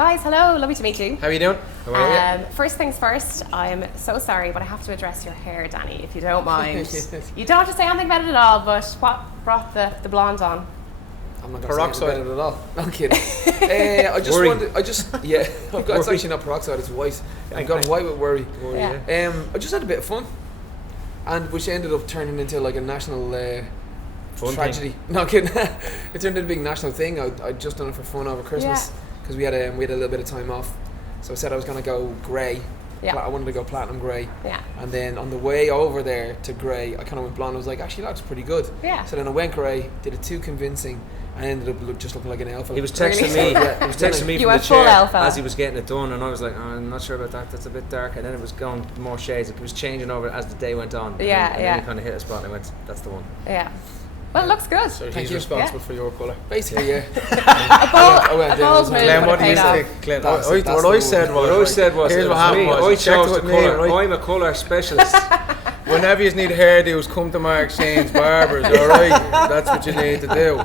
Guys, hello, lovely to meet you. How are you doing? How are you? First things first, I'm so sorry, but I have to address your hair, Danny, if you don't mind. You don't have to say anything about it at all, but what brought the blonde on? I'm not going to say anything about it at all. I'm kidding. It's actually not peroxide, it's white. I've gone white with worry. I just had a bit of fun, and which ended up turning into like a national tragedy. No kidding. It turned into a big national thing. I'd just done it for fun over Christmas because we had a little bit of time off. So I said I was going to go grey. Yeah. I wanted to go platinum grey. Yeah. And then on the way over there to grey, I kind of went blonde. I was like, actually, that looks pretty good. Yeah. So then I went grey, did it too convincing, and ended up just looking like an elf. He was texting me. He was texting me from the chair as he was getting it done, and I was like, oh, I'm not sure about that. That's a bit dark. And then it was going more shades. It was changing over as the day went on. And then he kind of hit a spot, and I went, that's the one. Yeah. Well, it looks good. So he's responsible for your colour. Basically, Glen, what do you think? Glen, what I said was, here's what happened was, I chose the colour. I'm a colour specialist. Whenever you need hairdos, come to Mark Sheehan's Barbers, alright? That's what you need to do.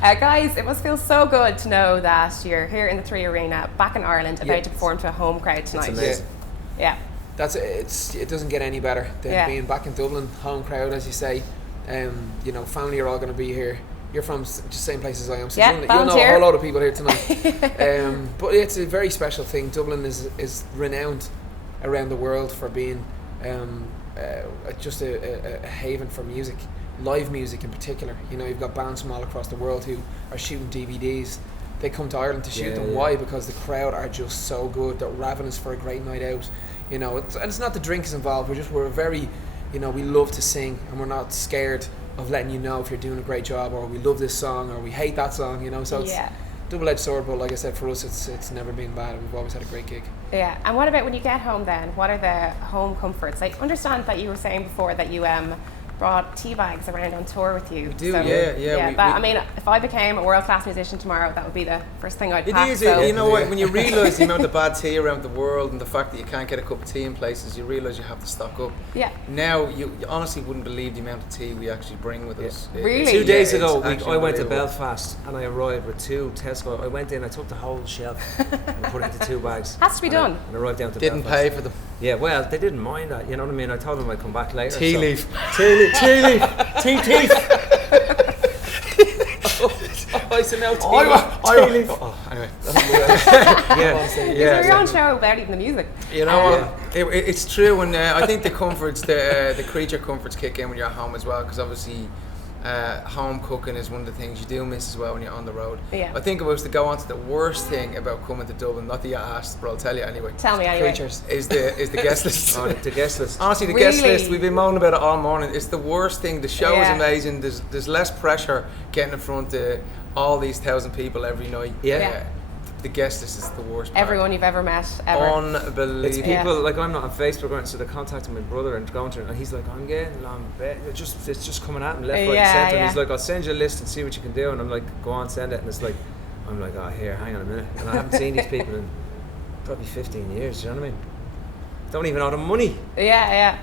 Guys, it must feel so good to know that you're here in the 3 Arena, back in Ireland, about to perform to a home crowd tonight. It's amazing. Yeah. It doesn't get any better than being back in Dublin, home crowd, as you say. Family are all going to be here. You're from just the same place as I am, so you'll know a whole lot of people here tonight. But it's a very special thing. Dublin is renowned around the world for being just a haven for music, live music in particular. You know, you've got bands from all across the world who are shooting DVDs. They come to Ireland to shoot them. Why? Because the crowd are just so good. They're ravenous for a great night out. You know, it's not the drinks involved. We're very, you know, we love to sing, and we're not scared of letting you know if you're doing a great job, or we love this song, or we hate that song, you know. So it's double-edged sword, but like I said, for us it's never been bad. We've always had a great gig. Yeah. And what about when you get home then? What are the home comforts? I understand that you were saying before that you brought tea bags around on tour with you. We do, I mean, if I became a world-class musician tomorrow, that would be the first thing I'd pack. It is, you know what, when you realise the amount of bad tea around the world and the fact that you can't get a cup of tea in places, you realise you have to stock up. Yeah. Now, you honestly wouldn't believe the amount of tea we actually bring with us. Really? 2 days ago, I went to Belfast and I arrived with 2 Tesco. I went in, I took the whole shelf and put it into 2 bags. Has to be done. And I arrived down to Belfast. Didn't pay for them. Yeah, well, they didn't mind that, you know what I mean? I told them I'd come back later. Tea leaf. Tea leaf. Tea teeth. I said no tea leaf. Anyway. You're your own show about even the music. You know what? It's true, and I think the comforts, the creature comforts kick in when you're at home as well, because obviously home cooking is one of the things you do miss as well when you're on the road. Yeah. I think if I was to go on to the worst thing about coming to Dublin, not that you asked, but I'll tell you anyway. Tell me anyway. Creatures. Is the guest list. The guest list. Honestly, the guest list, we've been moaning about it all morning. It's the worst thing. The show is amazing. There's less pressure getting in front of all these 1,000 people every night. Yeah. The guest list is the worst part. Everyone you've ever met, ever. Unbelievable. It's people, like I'm not on Facebook, right, so they're contacting my brother and going to him, and he's like, I'm getting it's just coming at him left, right, and centre. And he's like, I'll send you a list and see what you can do. And I'm like, go on, send it. And it's like, I'm like, oh, here, hang on a minute. And I haven't seen these people in probably 15 years, you know what I mean? Don't even owe them money. Yeah.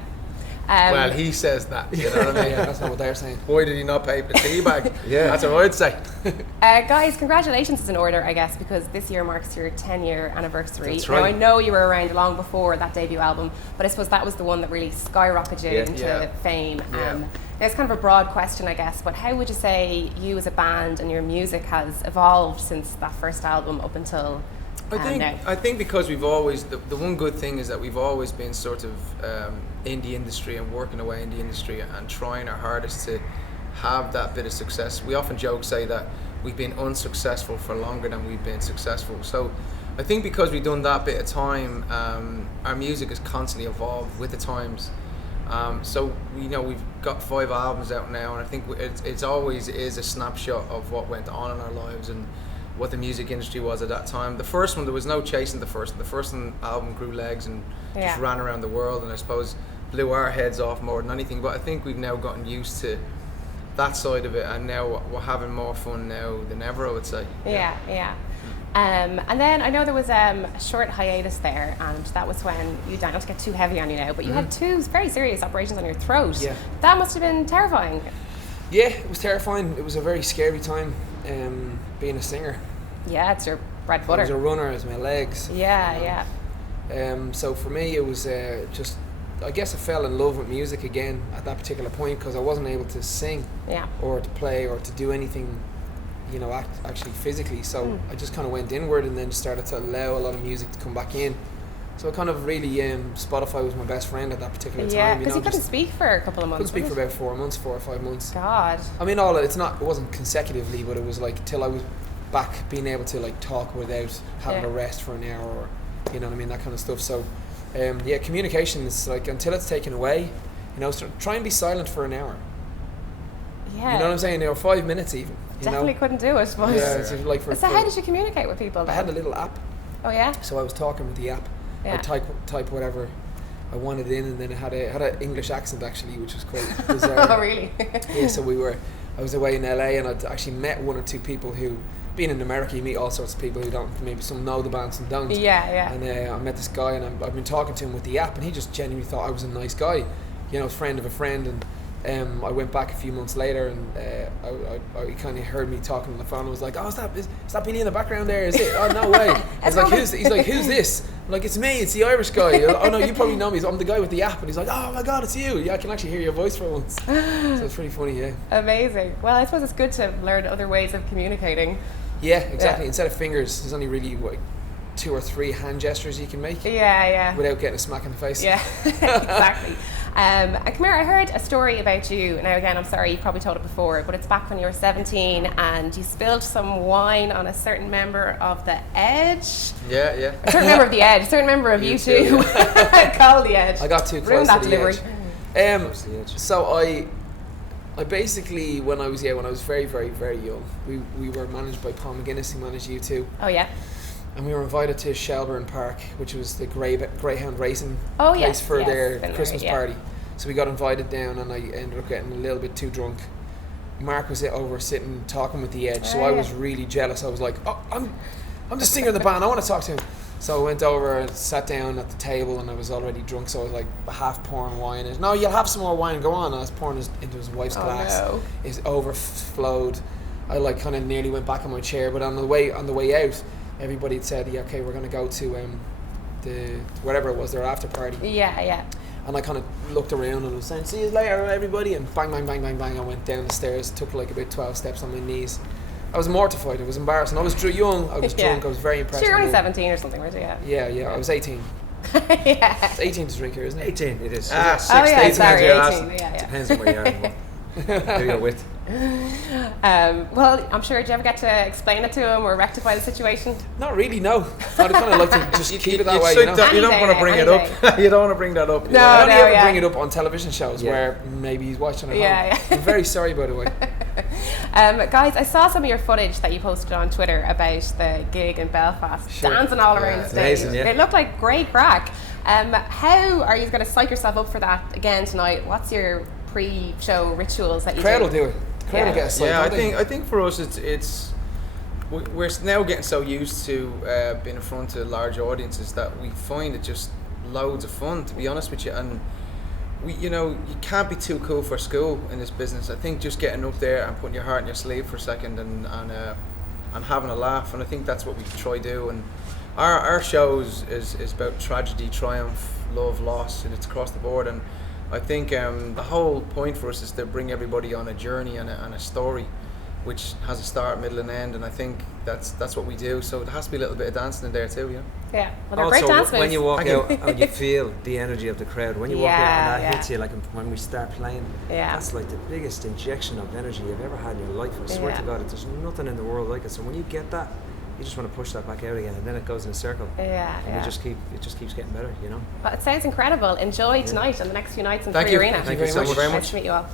Well, he says that, you know what I mean? That's not what they're saying. Why did he not pay for the tea bag? That's what I'd say. Guys, congratulations is in order, I guess, because this year marks your 10-year anniversary. That's right. Now, I know you were around long before that debut album, but I suppose that was the one that really skyrocketed you into fame. It's kind of a broad question, I guess, but how would you say you as a band and your music has evolved since that first album up until now? I think because we've always, the one good thing is that we've always been sort of in the industry and working away in the industry and trying our hardest to have that bit of success. We often say that we've been unsuccessful for longer than we've been successful. So I think because we've done that bit of time, our music has constantly evolved with the times. So we've got 5 albums out now, and I think it's always is a snapshot of what went on in our lives and what the music industry was at that time. The first one, there was no chasing the first one. The first album grew legs and just ran around the world, and I suppose blew our heads off more than anything. But I think we've now gotten used to that side of it, and now we're having more fun now than ever, I would say. Yeah. And then I know there was a short hiatus there, and that was when you don't have to get too heavy on you now, but you had 2 very serious operations on your throat. Yeah. That must have been terrifying. Yeah, it was terrifying. It was a very scary time being a singer. Yeah, it's your bread and butter. I was a runner, it was my legs. Yeah. So for me, it was just, I guess I fell in love with music again at that particular point, because I wasn't able to sing or to play or to do anything, actually physically. So I just kind of went inward and then started to allow a lot of music to come back in. So I kind of really, Spotify was my best friend at that particular time. Yeah, because you couldn't speak for a couple of months. Couldn't speak for about 4 or 5 months. God. I mean, it wasn't consecutively, but it was like till I was back being able to like talk without having to rest for an hour, or you know what I mean, that kind of stuff. So communication is like, until it's taken away, try and be silent for an hour. Yeah. You know what I'm saying? 5 minutes even. Definitely couldn't do it. But it's like so how did you communicate with people then? I had a little app. Oh yeah. So I was talking with the app. I type whatever I wanted in, and then it had an English accent actually, which was quite bizarre. Oh really? Yeah. So I was away in LA, and I'd actually met 1 or 2 people who, being in America, you meet all sorts of people who don't, maybe some know the band, some don't. Yeah. And I met this guy, and I've been talking to him with the app, and he just genuinely thought I was a nice guy, friend of a friend. And I went back a few months later, and I kind of heard me talking on the phone. I was like, "Oh, is that Billy in the background there? Is it? Oh, no way!" I was like, he's like, "Who's this?" I'm like, "It's me. It's the Irish guy." "Oh no, you probably know me. I'm the guy with the app." And he's like, "Oh my God, it's you! Yeah, I can actually hear your voice for once." So it's pretty funny, yeah. Amazing. Well, I suppose it's good to learn other ways of communicating. Yeah, exactly. Instead of fingers, there's only really 2 or 3 hand gestures you can make. Yeah. Without getting a smack in the face. Yeah, exactly. And come here, I heard a story about you. Now again, I'm sorry, you've probably told it before, but it's back when you were 17 and you spilled some wine on a certain member of the Edge. Yeah. A certain member of the Edge, a certain member of U2. Called the Edge. I got too close Ruined that to the delivery. Edge. So I basically, when I was very, very, very young, we were managed by Paul McGuinness, who managed U2. Oh yeah. And we were invited to Shelbourne Park, which was the Greyhound racing place for their Christmas party. So we got invited down, and I ended up getting a little bit too drunk. Mark was over sitting talking with the Edge, so I was really jealous. I was like, "Oh, I'm the singer in the band. I want to talk to him." So I went over and sat down at the table, and I was already drunk, so I was like half pouring wine. And, "No, you'll have some more wine. Go on." And I was pouring into his wife's glass. No. It overflowed. I kind of nearly went back on my chair, but on the way out, everybody had said, "Yeah, okay, we're going to go to the whatever it was, their after party." Yeah. And I kind of looked around and I was saying, "See you later, everybody," and bang, bang, bang, bang, bang, I went down the stairs, took like about 12 steps on my knees. I was mortified, it was embarrassing. I was young, I was drunk, I was very impressed. So you're only 17 or something, weren't you? Yeah, I was 18. Yeah. It's 18 to drink here, isn't it? 18, it is. 16. Oh yeah, sorry, 18. Yeah. Depends on where you are. Who you're with. Well, I'm sure, did you ever get to explain it to him or rectify the situation? Not really, no. I'd kind of like to just keep it that way. You don't want to bring it up. You don't want to bring that up. No, I only ever bring it up on television shows where maybe he's watching at home. Yeah. I'm very sorry, by the way. Guys, I saw some of your footage that you posted on Twitter about the gig in Belfast, dancing all around the stage. Amazing, yeah. It looked like great crack. How are you going to psych yourself up for that again tonight? What's your pre-show rituals that you Crowd do? will do it. Crowd will get us psyched. I think for us it's we're now getting so used to being in front of large audiences that we find it just loads of fun, to be honest with you. And you can't be too cool for school in this business. I think just getting up there and putting your heart in your sleeve for a second and having a laugh, and I think that's what we try to do. And our shows is about tragedy, triumph, love, loss, and it's across the board. And I think the whole point for us is to bring everybody on a journey and a story, which has a start, middle, and end. And I think that's what we do. So there has to be a little bit of dancing in there too, yeah. Yeah, well, they're great dance moves. When you walk out and you feel the energy of the crowd, when you walk out and that hits you, like when we start playing, that's like the biggest injection of energy you've ever had in your life. I swear to God, there's nothing in the world like it. So when you get that, you just want to push that back out again, and then it goes in a circle. And it just keeps getting better, Well, it sounds incredible. Enjoy tonight and the next few nights in the arena. Thank you so much. Nice to meet you all.